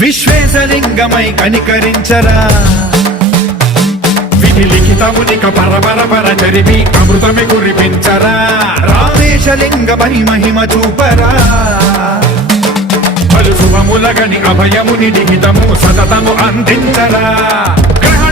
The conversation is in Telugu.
విశ్వేశలింగమై కనికరించరా విధి లిఖితమునిక పరపర చరివి అమృతమి కురిపించరా రామేశలింగమై మహిమ చూపరా పలు శుభములగని అభయముని లిఖితము సతతము అందించరా గ్రహ